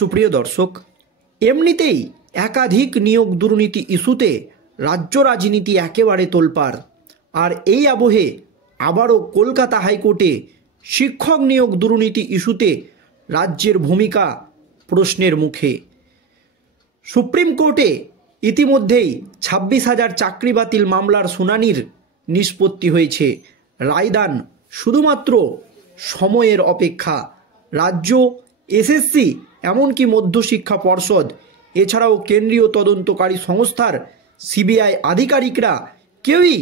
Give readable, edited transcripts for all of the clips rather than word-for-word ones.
সুপ্রিয় দর্শক, এমনিতেই একাধিক নিয়োগ দুর্নীতি ইস্যুতে রাজ্য রাজনীতি একেবারে তোলপাড়। আর এই আবহে আবারও কলকাতা হাইকোর্টে শিক্ষক নিয়োগ দুর্নীতি ইস্যুতে রাজ্যের ভূমিকা প্রশ্নের মুখে। সুপ্রিম কোর্টে ইতিমধ্যেই 26,000 চাকরি বাতিল মামলার শুনানির নিষ্পত্তি হয়েছে। রায়দান শুধুমাত্র সময়ের অপেক্ষা। রাজ্য, এসএসসি, এমনকি মধ্যশিক্ষা পর্ষদ, এছাড়াও কেন্দ্রীয় তদন্তকারী সংস্থার সিবিআই আধিকারিকরা কেউই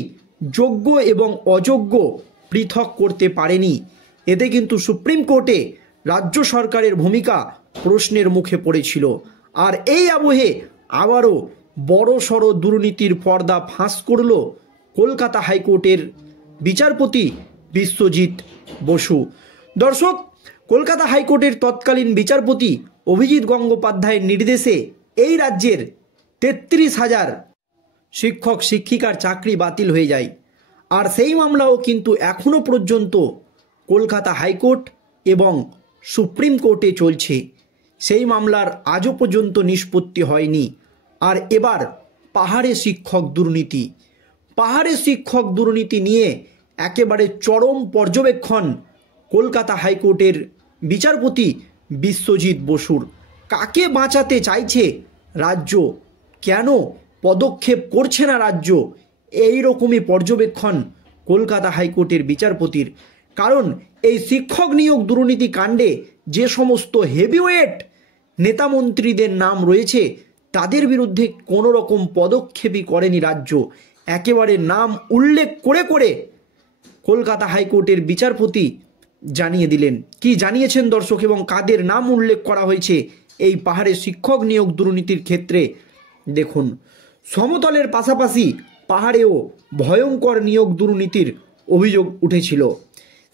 যোগ্য এবং অযোগ্য পৃথক করতে পারেনি। এতে কিন্তু সুপ্রিম কোর্টে রাজ্য সরকারের ভূমিকা প্রশ্নের মুখে পড়েছিল। আর এই আবহে আবারও বড়সড় দুর্নীতির পর্দা ফাঁস করল কলকাতা হাইকোর্টের বিচারপতি বিশ্বজিৎ বসু। দর্শক, কলকাতা হাইকোর্টের তৎকালীন বিচারপতি অভিজিৎ গঙ্গোপাধ্যায়ের নির্দেশে এই রাজ্যের 33,000 শিক্ষক শিক্ষিকার চাকরি বাতিল হয়ে যায়। আর সেই মামলাও কিন্তু এখনও পর্যন্ত কলকাতা হাইকোর্ট এবং সুপ্রিম কোর্টে চলছে। সেই মামলার আজও পর্যন্ত নিষ্পত্তি হয়নি। আর এবার পাহাড়ে শিক্ষক দুর্নীতি নিয়ে একেবারে চরম পর্যবেক্ষণ কলকাতা হাইকোর্টের বিচারপতি বিশ্বজিৎ বসুর। কাকে বাঁচাতে চাইছে রাজ্য, কেন পদক্ষেপ করছে না রাজ্য, এই রকমই পর্যবেক্ষণ কলকাতা হাইকোর্টের বিচারপতির। কারণ এই শিক্ষক নিয়োগ দুর্নীতি কাণ্ডে যে সমস্ত হেভিওয়েট নেতামন্ত্রীদের নাম রয়েছে তাদের বিরুদ্ধে কোনো রকম পদক্ষেপই করেনি রাজ্য। একেবারে নাম উল্লেখ করে করে কলকাতা হাইকোর্টের বিচারপতি জানিয়ে দিলেন। কি জানিয়েছেন দর্শক, এবং কাদের নাম উল্লেখ করা হয়েছে এই পাহাড়ে শিক্ষক নিয়োগ দুর্নীতির ক্ষেত্রে দেখুন। সমতলের পাশাপাশি পাহাড়েও ভয়ঙ্কর নিয়োগ দুর্নীতির অভিযোগ উঠেছিল,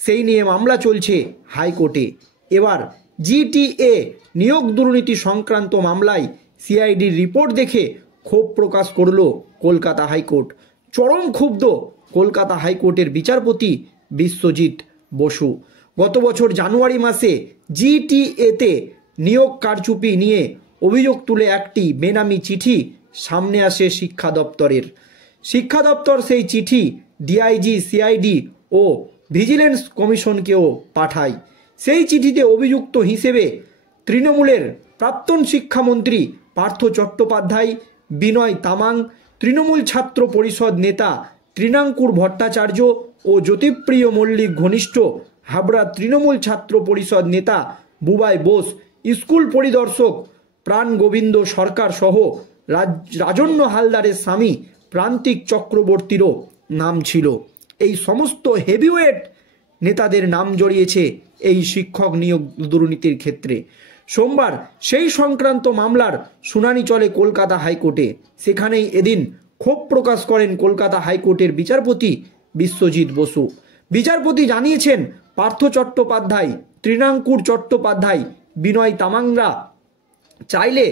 সেই নিয়ে মামলা চলছে হাইকোর্টে। এবার জিটিএ নিয়োগ দুর্নীতি সংক্রান্ত মামলায় সিআইডির রিপোর্ট দেখে ক্ষোভ প্রকাশ করল কলকাতা হাইকোর্ট। চরম ক্ষুব্ধ কলকাতা হাইকোর্টের বিচারপতি বিশ্বজিৎ বসু। গত বছর জানুয়ারি মাসে জিটিএতে নিয়োগ কারচুপি নিয়ে অভিযোগ তুলে একটি বেনামি চিঠি সামনে আসে শিক্ষা দপ্তরের। শিক্ষা দপ্তর সেই চিঠি ডিআইজি, সিআইডি ও ভিজিলেন্স কমিশনকেও পাঠায়। সেই চিঠিতে অভিযুক্ত হিসেবে তৃণমূলের প্রাক্তন শিক্ষামন্ত্রী পার্থ চট্টোপাধ্যায়, বিনয় তামাং, তৃণমূল ছাত্র পরিষদ নেতা তৃণাঙ্কুর ভট্টাচার্য ও জ্যোতিপ্রিয় মল্লিক ঘনিষ্ঠ হাবড়া তৃণমূল ছাত্র পরিষদ নেতা বুবাই বোস, স্কুল পরিদর্শক প্রাণ গোবিন্দ সরকার সহ রাজন্য হালদারের স্বামী প্রান্তিক চক্রবর্তীরও নাম ছিল। এই সমস্ত হেভিওয়েট নেতাদের নাম জড়িয়েছে এই শিক্ষক নিয়োগ দুর্নীতির ক্ষেত্রে। সোমবার সেই সংক্রান্ত মামলার শুনানি চলে কলকাতা হাইকোর্টে। সেখানেই এদিন ক্ষোভ প্রকাশ করেন কলকাতা হাইকোর্টের বিচারপতি বিশ্বজিৎ বসু। বিচারপতি জানিয়েছেন, পার্থ চট্টোপাধ্যায়, তৃণাঙ্কুর চট্টোপাধ্যায়, বিনয় তামাংরা চাইলে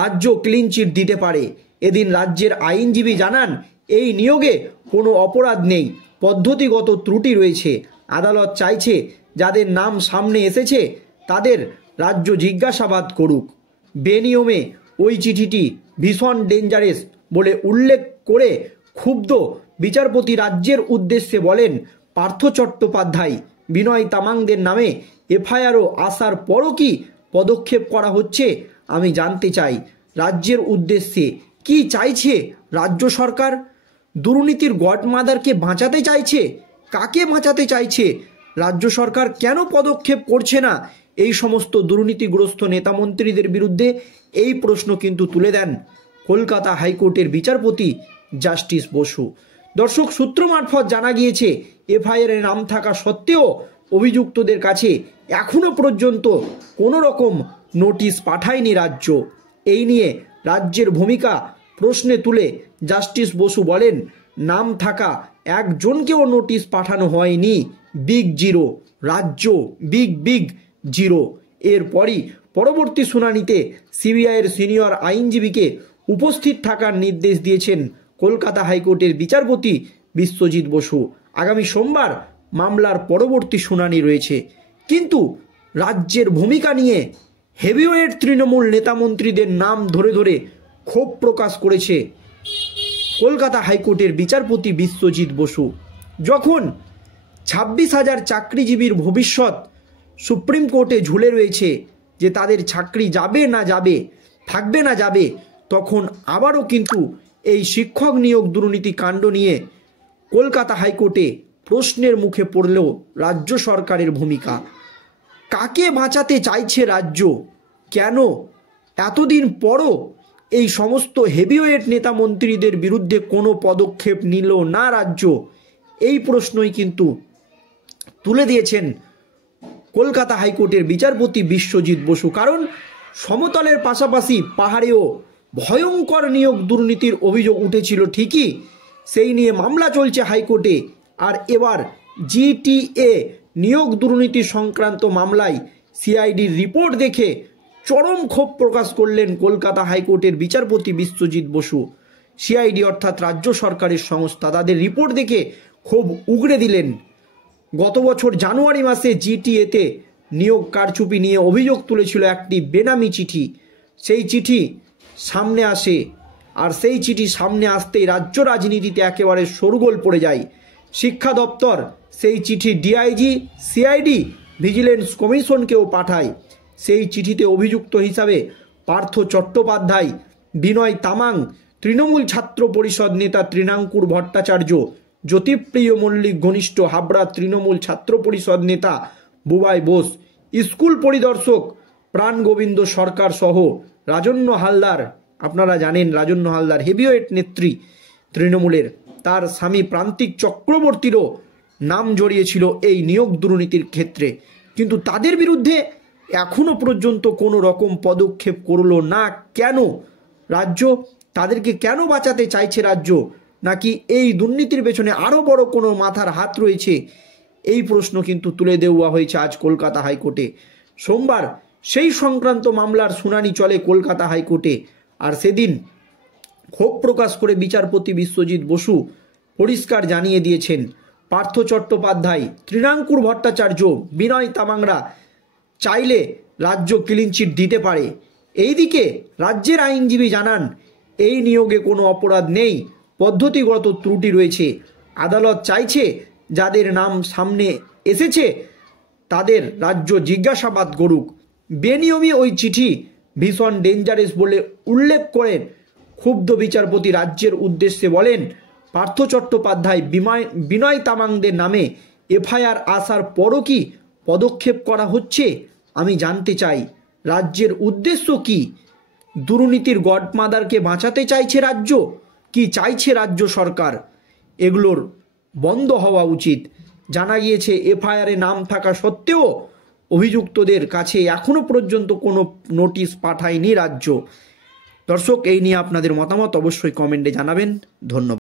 রাজ্য ক্লিন চিট দিতে পারে। এদিন রাজ্যের আইনজীবী জানান, এই নিয়োগে কোনো অপরাধ নেই, পদ্ধতিগত ত্রুটি রয়েছে। আদালত চাইছে যাদের নাম সামনে এসেছে তাদের রাজ্য জিজ্ঞাসাবাদ করুক। বেনিয়মে ওই চিঠিটি ভীষণ ডেঞ্জারাস বলে উল্লেখ করে ক্ষুব্ধ বিচারপতি রাজ্যের উদ্দেশ্যে বলেন, পার্থ চট্টোপাধ্যায়, বিনয় তামাংদের নামে এফআইআরও আসার পরও কি পদক্ষেপ করা হচ্ছে আমি জানতে চাই। রাজ্যের উদ্দেশ্যে কি চাইছে রাজ্য সরকার? দুর্নীতির গডমাদারকে বাঁচাতে চাইছে? কাকে বাঁচাতে চাইছে রাজ্য সরকার? কেন পদক্ষেপ করছে না এই সমস্ত দুর্নীতিগ্রস্ত নেতামন্ত্রীদের বিরুদ্ধে? এই প্রশ্ন কিন্তু তুলে দেন কলকাতা হাইকোর্টের বিচারপতি জাস্টিস বসু। দর্শক, সূত্র মারফত জানা গিয়েছে, এফআইআরে নাম থাকা সত্ত্বেও অভিযুক্তদের কাছে এখনও পর্যন্ত কোনো রকম নোটিশ পাঠায়নি রাজ্য। এই নিয়ে রাজ্যের ভূমিকা প্রশ্নে তুলে জাস্টিস বসু বলেন, নাম থাকা একজনকেও নোটিশ পাঠানো হয়নি। বিগ জিরো, রাজ্য বিগ জিরো। এরপরই পরবর্তী শুনানিতে সিবিআইয়ের সিনিয়র আইনজীবীকে উপস্থিত থাকার নির্দেশ দিয়েছেন কলকাতা হাইকোর্টের বিচারপতি বিশ্বজিৎ বসু। আগামী সোমবার মামলার পরবর্তী শুনানি রয়েছে। কিন্তু রাজ্যের ভূমিকা নিয়ে হেভিওয়েট তৃণমূল নেতামন্ত্রীদের নাম ধরে ধরে ক্ষোভ প্রকাশ করেছে কলকাতা হাইকোর্টের বিচারপতি বিশ্বজিৎ বসু। যখন 26,000 চাকরিজীবীর ভবিষ্যৎ সুপ্রিম কোর্টে ঝুলে রয়েছে যে তাদের চাকরি যাবে না যাবে, থাকবে না যাবে, তখন আবারও কিন্তু এই শিক্ষক নিয়োগ দুর্নীতি কাণ্ড নিয়ে কলকাতা হাইকোর্টে প্রশ্নের মুখে পড়ল রাজ্য সরকারের ভূমিকা। কাকে বাঁচাতে চাইছে রাজ্য? কেন এতদিন পরও এই সমস্ত হেভিওয়েট নেতা মন্ত্রীদের বিরুদ্ধে কোনো পদক্ষেপ নিল না রাজ্য? এই প্রশ্নই কিন্তু তুলে দিয়েছেন কলকাতা হাইকোর্টের বিচারপতি বিশ্বজিৎ বসু। কারণ সমতলের পাশাপাশি পাহাড়েও ভয়ঙ্কর নিয়োগ দুর্নীতির অভিযোগ উঠেছিল ঠিকই, সেই নিয়ে মামলা চলছে হাইকোর্টে। আর এবার জিটিএ নিয়োগ দুর্নীতি সংক্রান্ত মামলায় সিআইডির রিপোর্ট দেখে চরম ক্ষোভ প্রকাশ করলেন কলকাতা হাইকোর্টের বিচারপতি বিশ্বজিৎ বসু। সিআইডি অর্থাৎ রাজ্য সরকারের সংস্থা, তাদের রিপোর্ট দেখে ক্ষোভ উগড়ে দিলেন। গত বছর জানুয়ারি মাসে জিটিএতে নিয়োগ কারচুপি নিয়ে অভিযোগ তুলেছিল একটি বেনামি চিঠি। সেই চিঠি সামনে আসে, আর সেই চিঠি সামনে আসতেই রাজ্য রাজনীতিতে একেবারে শোরগোল পড়ে যায়। শিক্ষা দপ্তর সেই চিঠি ডিআইজি, সিআইডি, ভিজিলেন্স কমিশনকেও পাঠায়। সেই চিঠিতে অভিযুক্ত হিসাবে পার্থ চট্টোপাধ্যায়, বিনয় তামাং, তৃণমূল ছাত্র পরিষদ নেতা তৃণাঙ্কুর ভট্টাচার্য, জ্যোতিপ্রিয় মল্লিক ঘনিষ্ঠ হাবড়া তৃণমূল ছাত্র পরিষদ নেতা বুবাই বোস, স্কুল পরিদর্শক প্রাণ গোবিন্দ সরকার সহ রাজন্য হালদার, আপনারা জানেন রাজন্য হালদার হেভিওয়েট নেত্রী তৃণমূলের, তার স্বামী প্রান্তিক চক্রবর্তীরও নাম জড়িয়েছিল এই নিয়োগ দুর্নীতির ক্ষেত্রে। কিন্তু তাদের বিরুদ্ধে এখনো পর্যন্ত কোনো রকম পদক্ষেপ করলো না কেন রাজ্য? তাদেরকে কেন বাঁচাতে চাইছে রাজ্য? নাকি এই দুর্নীতির পেছনে আরও বড় কোনো মাথার হাত রয়েছে? এই প্রশ্ন কিন্তু তুলে দেওয়া হয়েছে আজ কলকাতা হাইকোর্টে। সোমবার সেই সংক্রান্ত মামলার শুনানি চলে কলকাতা হাইকোর্টে। আর সেদিন ক্ষোভ প্রকাশ করে বিচারপতি বিশ্বজিৎ বসু পরিষ্কার জানিয়ে দিয়েছেন, পার্থ চট্টোপাধ্যায়, তৃণাঙ্কুর ভট্টাচার্য, বিনয় তামাংরা চাইলে রাজ্য ক্লিনচিট দিতে পারে। এইদিকে রাজ্যের আইনজীবী জানান, এই নিয়োগে কোনো অপরাধ নেই, পদ্ধতিগত ত্রুটি রয়েছে। আদালত চাইছে যাদের নাম সামনে এসেছে তাদের রাজ্য জিজ্ঞাসাবাদ করুক। বেনিয়মী ওই চিঠি ভীষণ ডেঞ্জারাস বলে উল্লেখ করেন ক্ষুব্ধ বিচারপতি রাজ্যের উদ্দেশ্যে বলেন, পার্থ চট্টোপাধ্যায়, বিনয় তামাংদের নামে এফআইআর আসার পরও কি পদক্ষেপ করা হচ্ছে? আমি জানতে চাই রাজ্যের উদ্দেশ্য কি? দুর্নীতির গডমাদারকে বাঁচাতে চাইছে রাজ্য, কি চাইছে রাজ্য সরকার? এগুলোর বন্ধ হওয়া উচিত। জানা গিয়েছে এফআইআরে নাম থাকা সত্ত্বেও অভিযুক্তদের কাছে এখনো পর্যন্ত কোনো নোটিশ পাঠায়নি রাজ্য। দর্শক, এই নিয়ে আপনাদের মতামত অবশ্যই কমেন্টে জানাবেন। ধন্যবাদ।